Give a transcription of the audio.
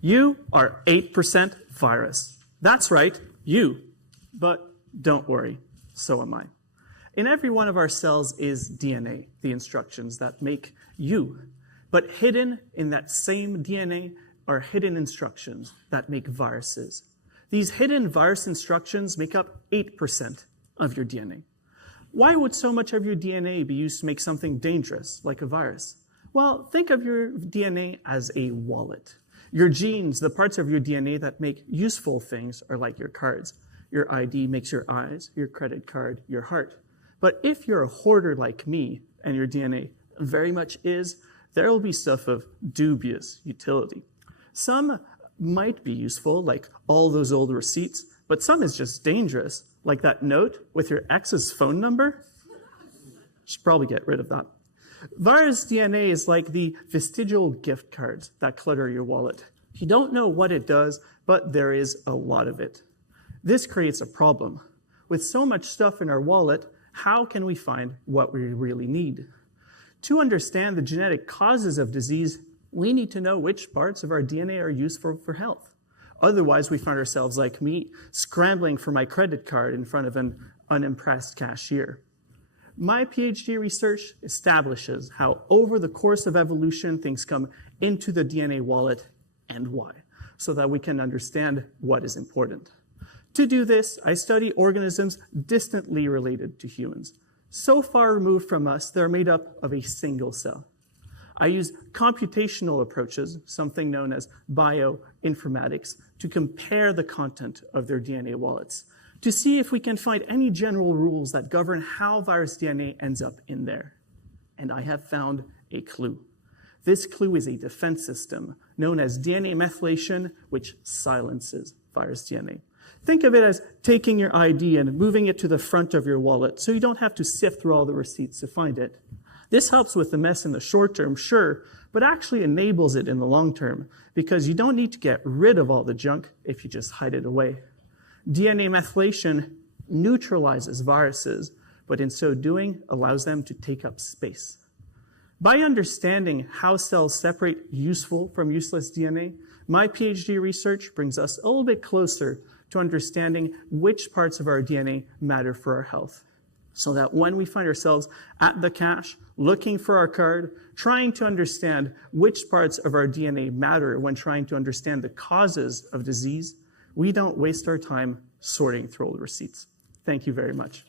You are 8% virus. That's right, you. But don't worry, so am I. In every one of our cells is DNA, the instructions that make you. But hidden in that same DNA are hidden instructions that make viruses. These hidden virus instructions make up 8% of your DNA. Why would so much of your DNA be used to make something dangerous, like a virus? Well, think of your DNA as a wallet. Your genes, the parts of your DNA that make useful things, are like your cards. Your ID makes your eyes, your credit card, your heart. But if you're a hoarder like me, and your DNA very much is, there will be stuff of dubious utility. Some might be useful, like all those old receipts, but some is just dangerous, like that note with your ex's phone number. Should probably get rid of that. Virus DNA is like the vestigial gift cards that clutter your wallet. You don't know what it does, but there is a lot of it. This creates a problem. With so much stuff in our wallet, how can we find what we really need? To understand the genetic causes of disease, we need to know which parts of our DNA are useful for health. Otherwise, we find ourselves like me, scrambling for my credit card in front of an unimpressed cashier. My PhD research establishes how over the course of evolution, things come into the DNA wallet and why, so that we can understand what is important. To do this, I study organisms distantly related to humans. So far removed from us, they're made up of a single cell. I use computational approaches, something known as bioinformatics, to compare the content of their DNA wallets, to see if we can find any general rules that govern how virus DNA ends up in there. And I have found a clue. This clue is a defense system known as DNA methylation, which silences virus DNA. Think of it as taking your ID and moving it to the front of your wallet so you don't have to sift through all the receipts to find it. This helps with the mess in the short term, sure, but actually enables it in the long term because you don't need to get rid of all the junk if you just hide it away. DNA methylation neutralizes viruses, but in so doing allows them to take up space. By understanding how cells separate useful from useless DNA, my PhD research brings us a little bit closer to understanding which parts of our DNA matter for our health, so that when we find ourselves at the cache, looking for our card, trying to understand which parts of our DNA matter when trying to understand the causes of disease, we don't waste our time sorting through old receipts. Thank you very much.